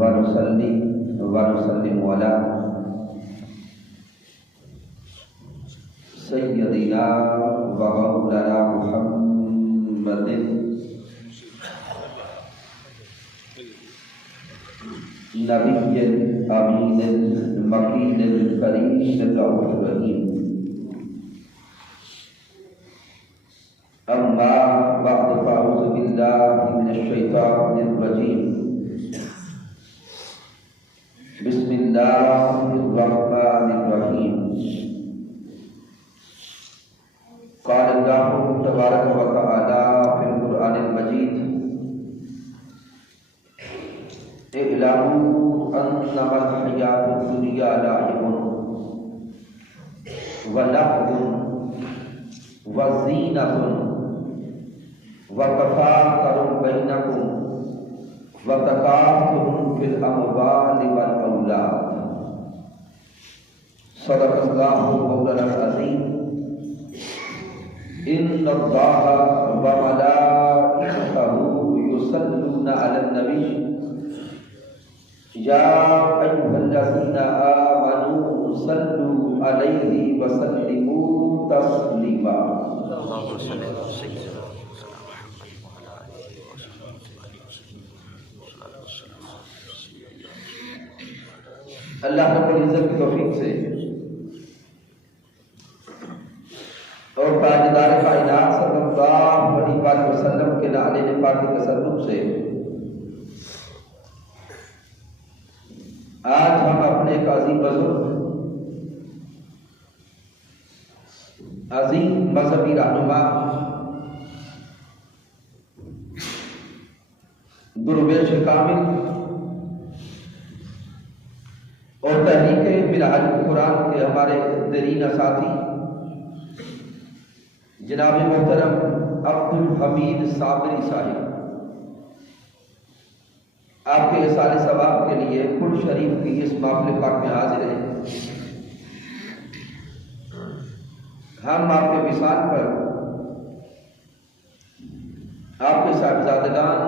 ونصلي ونسلم على سيدنا ومولانا محمد نبي الأمين المكين الكريم الرؤوف الرحيم. أما بعد فأعوذ بالله من الشيطان الرجيم. بسم الله الرحمن الرحيم. قال الله تبارك وتعالى في القرآن المجيد: اعلموا أنما الحياة الدنيا لعب ولهو وزينة وتفاخر بينكم وتكاثر في الأموال والأولاد. صدق الله مولانا العظيم. إن الله وملائكته يصلون على النبي يا أيها الذين آمنوا صلوا عليه وسلموا تسليما. اللهم صل على سيدنا محمد وعلى آله وصحبه وسلم. اللہ رب العزت کی توفیق سے اور تاجدار کائنات صلی اللہ علیہ وسلم کے نعل پاک کے تصرف سے آج ہم اپنے ایک عظیم بزرگ، عظیم مذہبی رہنما، درویش کامل اور تحریک منہاج القرآن کے ہمارے دیرینہ ساتھی جناب محترم عبدالحمید صابری صاحب آپ کے احسان ثواب کے لیے کل شریف کی اس محفل پاک میں حاضر ہیں. ہم آپ کے وصال پر آپ کے صاحبزادگان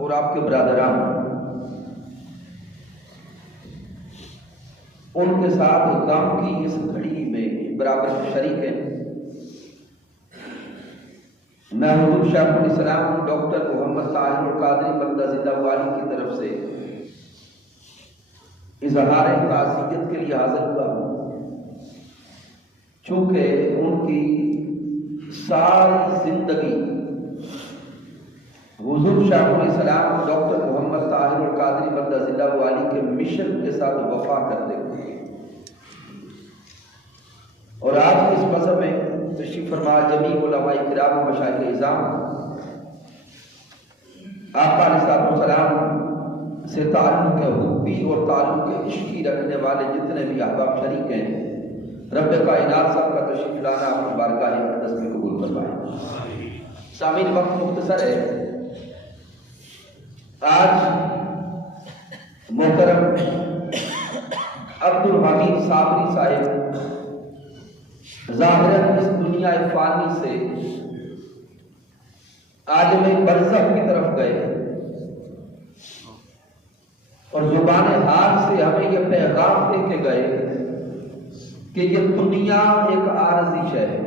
اور آپ کے برادران ان کے ساتھ غم کی اس گھڑی میں برابر شریک ہیں. میں حضور شیخ الاسلام ڈاکٹر محمد طاہر القادری مقدس زندہ والی کی طرف سے اظہار تعزیت کے لیے حاضر ہوا ہوں، چونکہ ان کی ساری زندگی حضور شیخ الاسلام ڈاکٹر محمد طاہر القادری مقدس زندہ والی کے مشن کے ساتھ وفا کرتے ہوئے، اور آج اس مذہب میں تشریف فرما جمیع علماء کرام و مشائخ اعظام آقا علیہ السلام سے تعلق حبی اور تعلق عشقی رکھنے والے جتنے بھی احباب شریک ہیں، رب کائنات سب کا تشریف لانا اپنی بارگاہ اقدس میں قبول فرمائے. سامعین، وقت مختصر ہے. آج محترم عبدالحمید صابری صاحب ظاہراً اس دنیا فانی سے عالم برزخ کی طرف گئے اور زبان حال سے ہمیں یہ پیغام دے کے گئے کہ یہ دنیا ایک عارضی شے ہے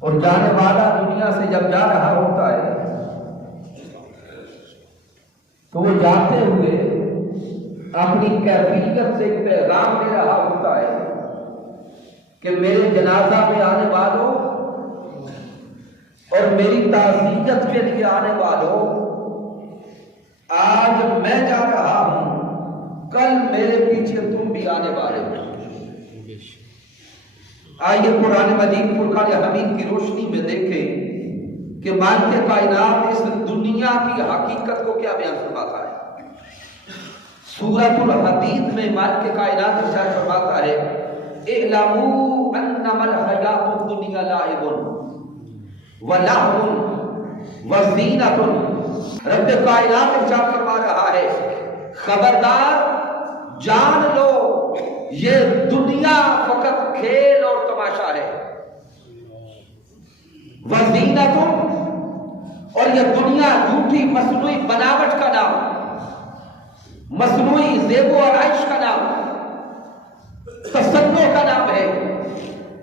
اور جانے والا دنیا سے جب جا رہا ہوتا ہے تو وہ جاتے ہوئے اپنی کیفیت سے ایک پیغام دے رہا ہوتا ہے کہ میرے جنازہ میں آنے والوں اور میری تعزیت کے لیے آنے والوں، آج میں جا رہا ہوں، کل میرے پیچھے تم بھی آنے والے ہو. آئیے قرآن مجید فرقان حمید کی روشنی میں دیکھیں کہ مالک کائنات اس دنیا کی حقیقت کو کیا بیان فرماتا ہے. سورۃ الحدید میں مالک کائنات ارشاد فرماتا ہے: اعلموا انما الحیاۃ الدنیا لعب ولہو وزینۃ. رب کائنات ارشاد فرما رہا ہے، خبردار جان لو یہ دنیا فقط کھیل اور تماشا ہے. वज़ीनतुन, और ये दुनिया झूठी मसनूई बनावट का नाम, मसनूई ज़ेबो आराइश का नाम, तसन्नो का नाम है।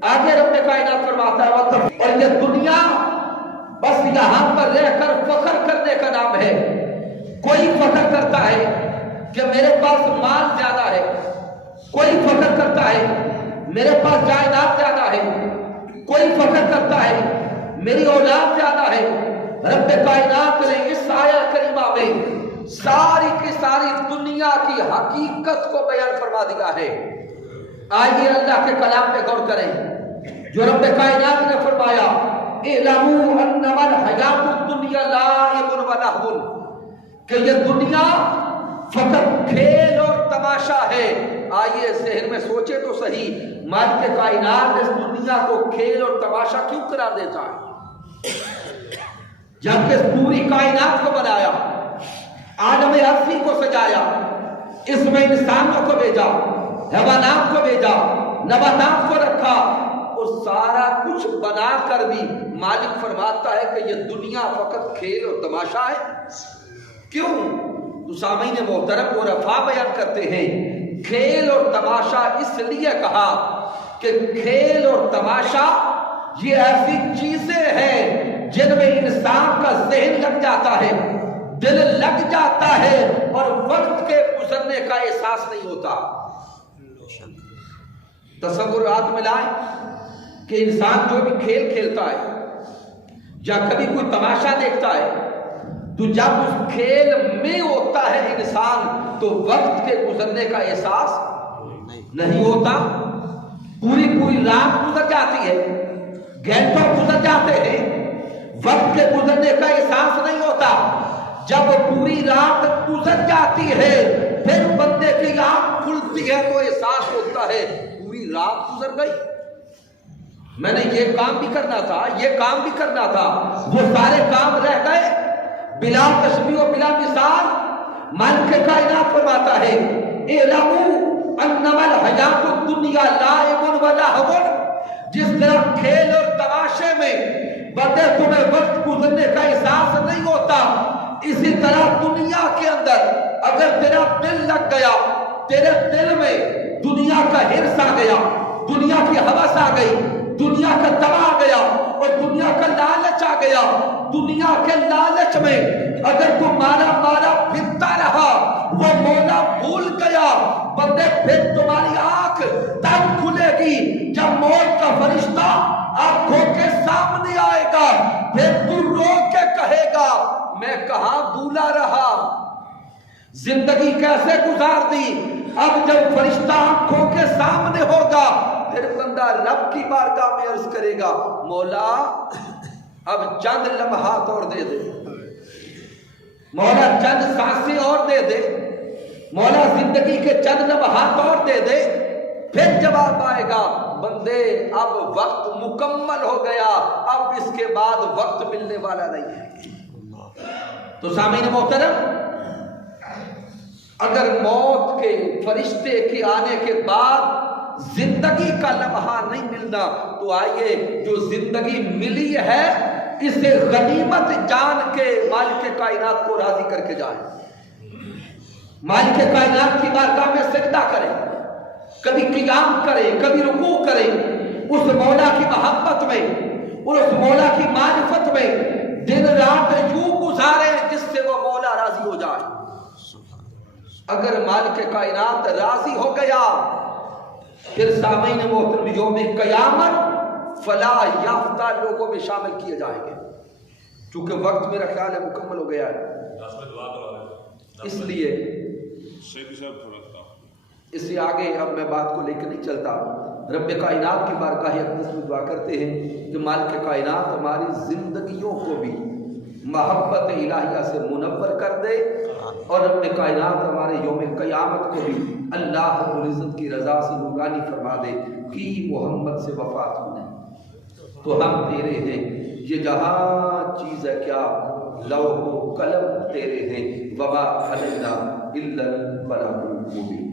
आगे रब कायनात फरमाता है और ये दुनिया बस यहां पर रहकर फख्र करने का नाम है। कोई फख्र करता है कि मेरे पास माल ज्यादा है, कोई फख्र करता है मेरे पास जायदाद ज्यादा है, कोई फख्र करता है मेरी औलाद ज्यादा है। रब कायनात ने इस आया करीमा में सारी की सारी दुनिया की हकीकत को बयान फरमा दिया है। आइए अल्लाह के कलाम पे गौर करें जो रब कायनात ने फरमाया, इलमू अन्नमल हयातुद दुनिया लाइबुन व लहवुन, कि ये दुनिया फकत खेल और तमाशा है। आइए ज़हन में सोचे तो सही, मालिक कायनात इस दुनिया को खेल और तमाशा क्यों करार देता है? जबकि पूरी कायनात को बनाया, आलम अर्ज़ी को सजाया, इसमें इंसानों को भेजा, हैवानात को भेजा, नबातात को रखा, और सारा कुछ बना कर भी मालिक फरमाता है कि ये दुनिया फकत खेल और तमाशा है। क्यों? तो सामीन मोहतरम और रफा बयान करते हैं, खेल और तमाशा इसलिए कहा कि खेल और तमाशा ये ऐसी चीजें हैं जिनमें इंसान का ज़हन लग जाता है, दिल लग जाता है और वक्त के गुजरने का एहसास नहीं होता। तसव्वुरात में लाए कि इंसान जो भी खेल खेलता है या कभी कोई तमाशा देखता है, तो जब उस खेल में होता है इंसान तो वक्त के गुजरने का एहसास नहीं होता। पूरी पूरी रात गुजर जाती है, घंटों गुजर जाते हैं, वक्त के गुजरने का एहसास नहीं होता। जब पूरी रात गुजर जाती है फिर बंदे की आंख खुलती है तो एहसास होता है पूरी रात गुजर गई, मैंने ये काम भी करना था, ये काम भी करना था, वो सारे काम रह गए। बिला तशबीह और बिला मिसाल मालिक कायनात फरमाता है, इलमू अन्नमल हयातुद दुनिया लाइबुन व लहवुन, जिस तरह खेल और तमाशे में बंदे तुम्हें वक्त गुजरने का एहसास नहीं होता, इसी तरह दुनिया के अंदर अगर तेरा दिल लग गया, तेरे दिल में दुनिया का हिर्स आ गया, दुनिया की हवस आ गई, दुनिया का तवा आ गया और दुनिया का लालच आ गया, दुनिया के लालच में अगर तू मारा मारा फिरता रहा, वो मौला भूल गया, बंदे फिर तुम्हारी आंख तब खुलेगी जब मौत का फरिश्ता आंखों के सामने आएगा, फिर तू रो के कहेगा मैं कहां भूला रहा, जिंदगी कैसे गुजार दी। अब जब फरिश्ता आंखों के सामने होगा फिर बंदा रब की बारगाह में अर्ज करेगा, मौला अब चंद लम्हात और दे दे, मौला चंद सांसें और दे दे, मौला जिंदगी के चंद लम्हात और दे दे। फिर जवाब आएगा, बंदे अब वक्त मुकम्मल हो गया, अब इसके बाद वक्त मिलने वाला नहीं है। तो सामीन मोहतरम, अगर मौत के फरिश्ते के आने के बाद जिंदगी का लम्हा नहीं मिलना, तो आइए जो जिंदगी मिली है इसे गनीमत जान के मालिक कायनात को राजी करके जाए, मालिक कायनात की बारगाह में सजदा करें, कभी क़ियाम करें, कभी रुकू करें, उस मौला की मोहब्बत में और उस मौला की मारिफत में दिन रात यूं गुजारे जिससे वो मौला राजी हो जाए। अगर मालिक कायनात राजी हो गया फिर सामीन मोहतरम यौम क़यामत फलाह याफ्ता लोगों में शामिल किए जाएंगे। चूंकि वक्त मेरा ख्याल है मुकम्मल हो गया है, इसलिए इससे आगे अब मैं बात को लेकर नहीं चलता। रब कायनात की बारगाह अक़दस में दुआ करते हैं कि मालिक कायनात हमारी जिंदगियों को भी मोहब्बत इलाहिया से मुनव्वर कर दे और रब कायनात हमारे यौम क़यामत को भी अल्लाह रब्बुल इज़्ज़त की रज़ा से नूरानी फरमा दे कि मोहम्मद से वफ़ा तूने तो हम तेरे हैं, ये जहाँ चीज़ है क्या लौह कलम तेरे हैं, वमा अलैना इल्लल बलागुल मुबीन।